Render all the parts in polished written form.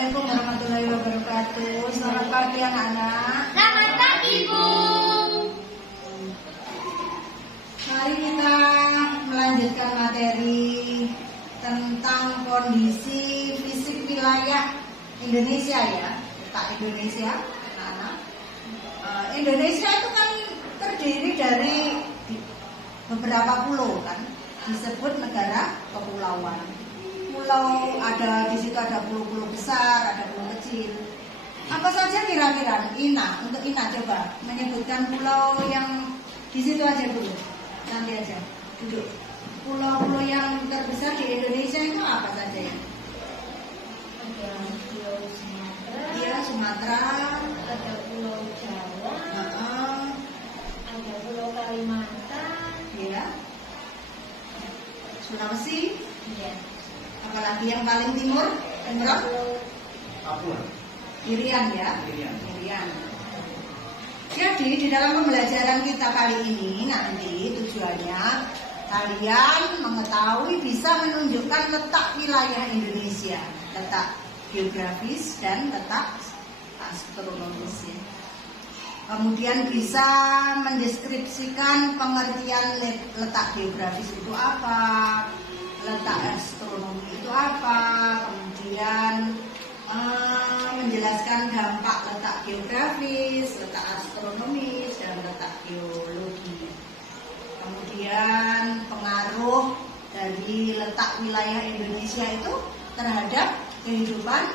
Assalamualaikum warahmatullahi wabarakatuh. Selamat pagi anak-anak. Selamat pagi, Bu. Mari kita melanjutkan materi tentang kondisi fisik wilayah Indonesia ya. Letak Indonesia, anak-anak. Indonesia itu kan terdiri dari beberapa pulau kan, disebut negara kepulauan. Pulau ada di situ, ada pulau-pulau besar, ada pulau kecil. Apa saja kira-kira? Ina, untuk Ina coba menyebutkan pulau yang di situ aja dulu. Nanti aja duduk. Pulau-pulau yang terbesar di Indonesia itu apa saja ya? Ada Pulau Sumatera. Iya, Sumatera. Ada Pulau Jawa. Ada Pulau Kalimantan. Iya. Sulawesi. Iya. Apalagi yang paling timur? Timur? Papua. Irian ya. Irian. Jadi di dalam pembelajaran kita kali ini nanti tujuannya kalian mengetahui bisa menunjukkan letak wilayah Indonesia, letak geografis dan letak astronomis ya. Kemudian bisa mendeskripsikan pengertian letak geografis itu apa, letak astronomi itu apa, kemudian menjelaskan dampak letak geografis, letak astronomis, dan letak geologi. Kemudian pengaruh dari letak wilayah Indonesia itu terhadap kehidupan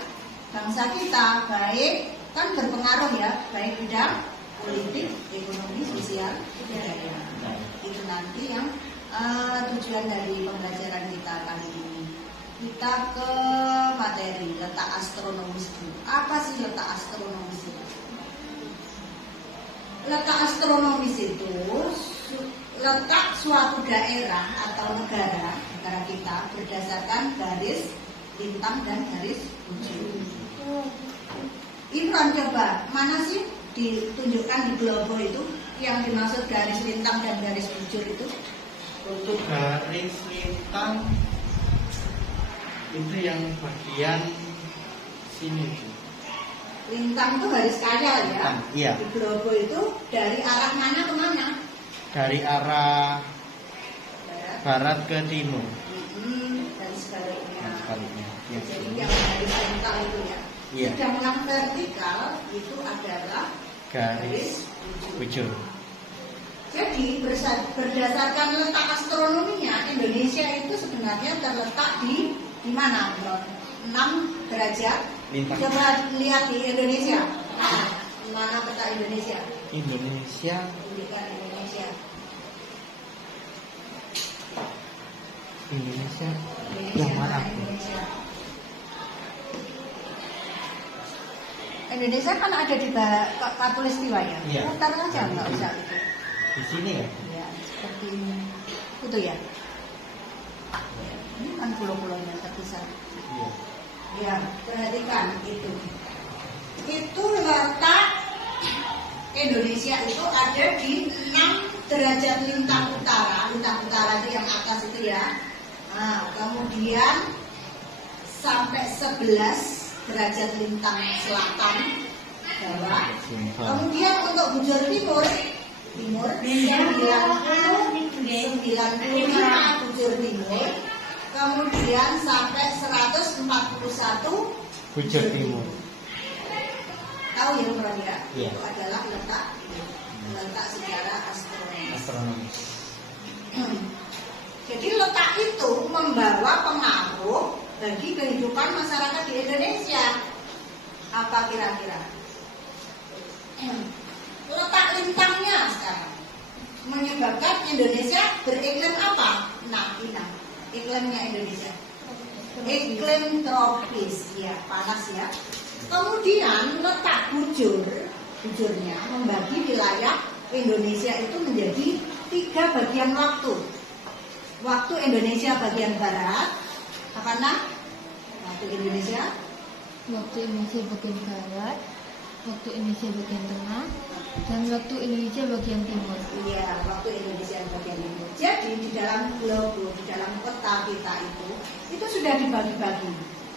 bangsa kita, baik kan berpengaruh ya, baik bidang politik, ekonomi, sosial, budaya. Itu nanti yang tujuan dari pembelajaran kita kali ini. Kita ke materi letak astronomis dulu. Apa sih letak astronomis itu? Letak astronomis itu letak suatu daerah atau negara kita berdasarkan garis lintang dan garis bujur. Imran coba, mana sih ditunjukkan di globo itu yang dimaksud garis lintang dan garis bujur itu? Untuk garis lintang itu yang bagian sini. Lintang itu garis kaya ya. Iya. Di globo itu dari arah mana ke mana? Dari arah barat ke timur. Dari sebaliknya. Sebaliknya. Ya. Jadi yang garis lintang itu ya. Iya. Sedang yang vertikal itu adalah Garis bujur. Jadi berdasarkan letak astronominya Indonesia itu sebenarnya terletak di mana, Bro? 6 derajat. Lintang. Coba lihat di Indonesia. Mana peta Indonesia? Indonesia. Tunjukkan Indonesia. Indonesia. Indonesia Yang mana? Indonesia. Indonesia kan ada di Katulistiwa ya. Iya. Putar aja nggak usah itu. Di sini ya? Ya, seperti ini. Itu ya. Ini kan pulau-pulaunya terpisah. Iya. Ya, perhatikan itu. Itu letak Indonesia itu ada di 6 derajat lintang utara. Lintang utara itu yang atas itu ya. Nah, kemudian sampai 11 derajat lintang selatan bawah. Kemudian untuk bujur timur 90 bujur timur. Kemudian sampai 141 Bujur timur. Tahu ya Bro ya? Iya. Itu adalah letak secara astronomis. Astronomis. Jadi letak itu membawa pengaruh bagi kehidupan masyarakat di Indonesia. Apa kira-kira? Letak lintangnya sekarang menyebabkan Indonesia beriklim apa? Nah, iklimnya Indonesia iklim tropis, ya panas ya. Kemudian letak bujurnya membagi wilayah Indonesia itu menjadi 3 bagian waktu. Waktu Indonesia bagian barat, apa nak? Waktu Indonesia bagian barat, waktu Indonesia bagian tengah, dan waktu Indonesia bagian timur. Iya, waktu Indonesia bagian timur. Jadi di dalam globo, di dalam peta kita itu sudah dibagi-bagi.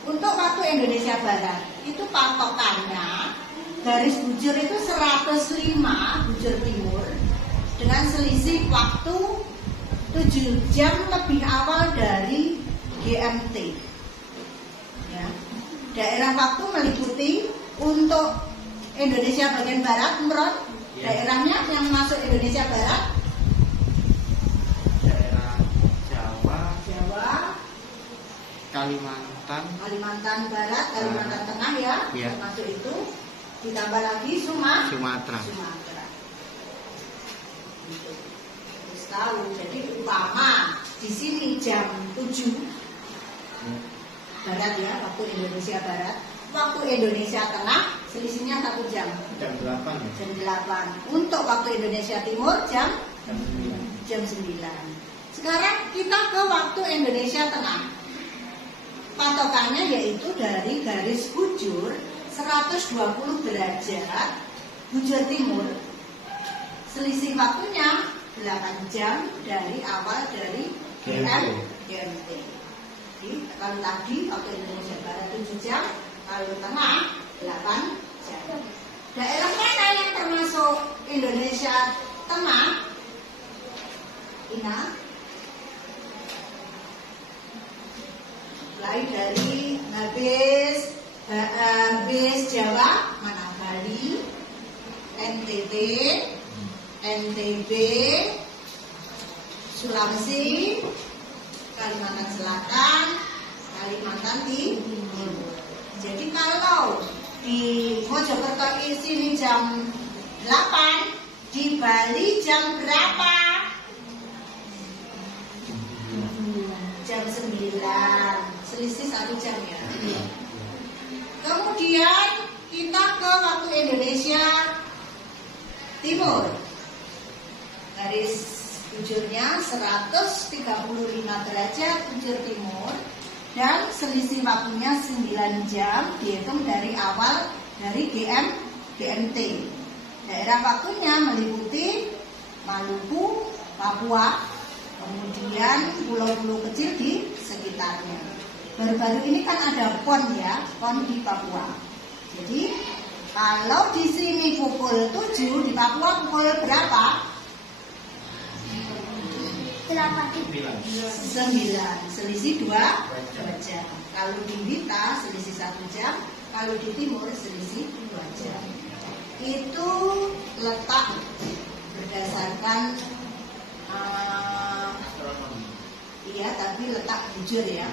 Untuk waktu Indonesia Barat itu patokannya garis bujur itu 105 bujur timur dengan selisih waktu 7 jam lebih awal dari GMT. Ya. Daerah waktu meliputi untuk Indonesia bagian barat, Imron, daerahnya yang masuk Indonesia Barat, Daerah Jawa, Jawa, Kalimantan, Barat, Kalimantan Tengah ya, Iya. masuk itu, ditambah lagi Sumatera. Gitu. Terus tahu, jadi umpama di sini jam 7 Barat ya, waktu Indonesia Barat, waktu Indonesia Tengah selisihnya 1 jam. Jam 8 ya? Jam 8. Untuk waktu Indonesia Timur jam Jam 9. 9. Sekarang kita ke waktu Indonesia Tengah. Patokannya yaitu dari garis bujur 120 derajat bujur timur. Selisih waktunya 8 jam dari awal dari GMT. Jadi kalau tadi waktu Indonesia Barat 7 jam, kalau Tengah 8 jam. Daerah mana yang termasuk Indonesia Tengah? Ina? Mulai dari habis Jawa, mana Bali, NTB, Sulawesi, Kalimantan Selatan, Kalimantan Timur. Jadi kalau di Mojokerto sini jam 8, di Bali jam berapa? Jam 9. Selisih 1 jam ya. Kemudian kita ke waktu Indonesia Timur. Garis bujurnya 135 derajat bujur timur dan selisih waktunya 9 jam dihitung dari awal dari GMT. Daerah waktunya meliputi Maluku, Papua, kemudian pulau-pulau kecil di sekitarnya. Baru-baru ini kan ada PON ya, PON di Papua. Jadi kalau di sini pukul 7, di Papua pukul berapa? 9, selisih 2 jam. Kalau di Bita selisih 1 jam, kalau di Timur selisih 2 jam. Itu letak berdasarkan iya, tapi letak bujur ya.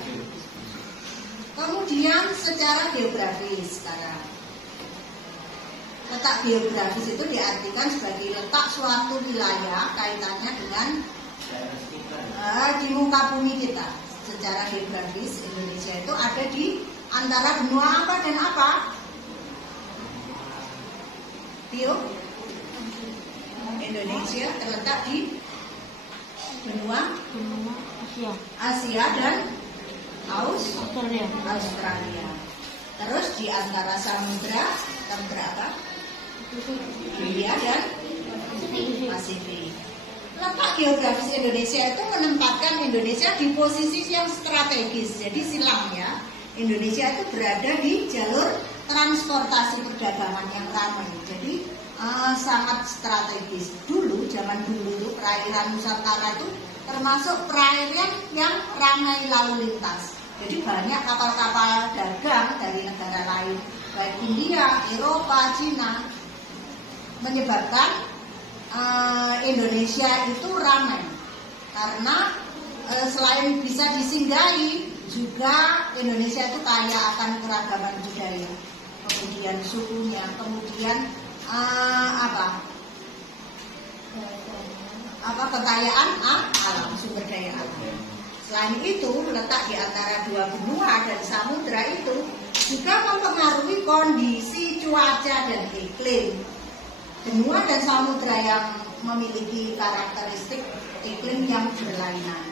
Kemudian secara geografis sekarang. Letak geografis itu diartikan sebagai letak suatu wilayah kaitannya dengan di muka bumi kita. Secara geografis Indonesia itu ada di antara benua apa dan apa? Tio? Indonesia terletak di benua Asia dan Australia. Terus di antara samudra apa? India dan Pasifik. Letak geografis Indonesia itu menempatkan Indonesia di posisi yang strategis. Jadi silang ya. Indonesia itu berada di jalur transportasi perdagangan yang ramai. Jadi sangat strategis. Dulu, zaman dulu itu perairan Nusantara itu termasuk perairan yang ramai lalu lintas. Jadi banyak kapal-kapal dagang dari negara lain, baik India, Eropa, Cina, menyebabkan Indonesia itu ramai. Karena selain bisa disinggahi, juga Indonesia itu kaya akan keragaman budaya, kemudian sukunya, kemudian kekayaan alam, sumber daya alam. Selain itu, letak di antara dua benua dan samudra itu juga mempengaruhi kondisi cuaca dan iklim. Benua dan samudra yang memiliki karakteristik iklim yang berlainan.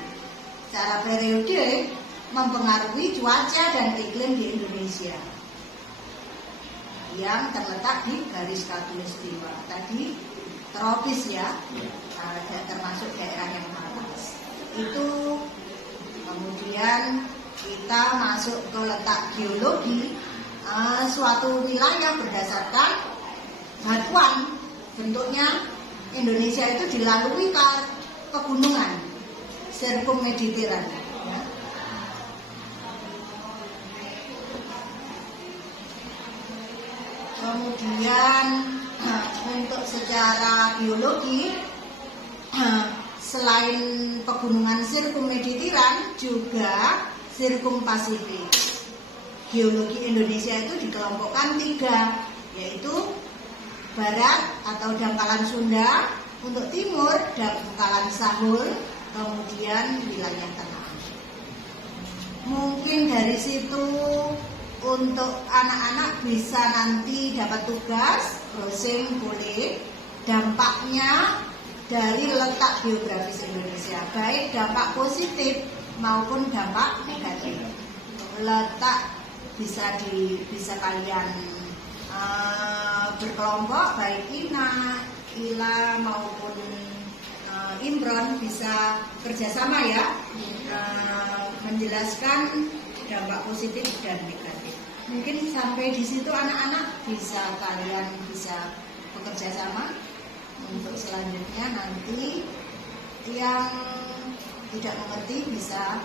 Secara periode mempengaruhi cuaca dan iklim di Indonesia yang terletak di garis khatulistiwa. Tadi tropis ya, termasuk daerah yang panas. Itu kemudian kita masuk ke letak geologi suatu wilayah berdasarkan batuan. Bentuknya Indonesia itu dilalui pegunungan sirkum-mediteran. Ya. Kemudian untuk secara geologi, selain pegunungan sirkum-mediteran juga sirkum-pasifik. Geologi Indonesia itu dikelompokkan 3, yaitu barat atau dangkalan Sunda, untuk timur dangkalan Sahul, kemudian wilayah tengah. Mungkin dari situ untuk anak-anak bisa nanti dapat tugas browsing boleh dampaknya dari letak geografis Indonesia, baik dampak positif maupun dampak negatif. Letak bisa kalian berkelompok, baik Ila maupun Imron bisa kerjasama ya, menjelaskan dampak positif dan negatif. Mungkin sampai di situ anak-anak kalian bisa bekerja sama. Untuk selanjutnya nanti yang tidak mengerti bisa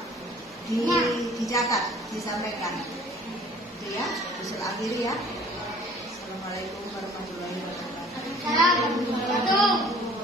dicatat, disampaikan. Itu ya, usul akhir ya. Assalamualaikum warahmatullahi wabarakatuh. Assalamualaikum warahmatullahi wabarakatuh.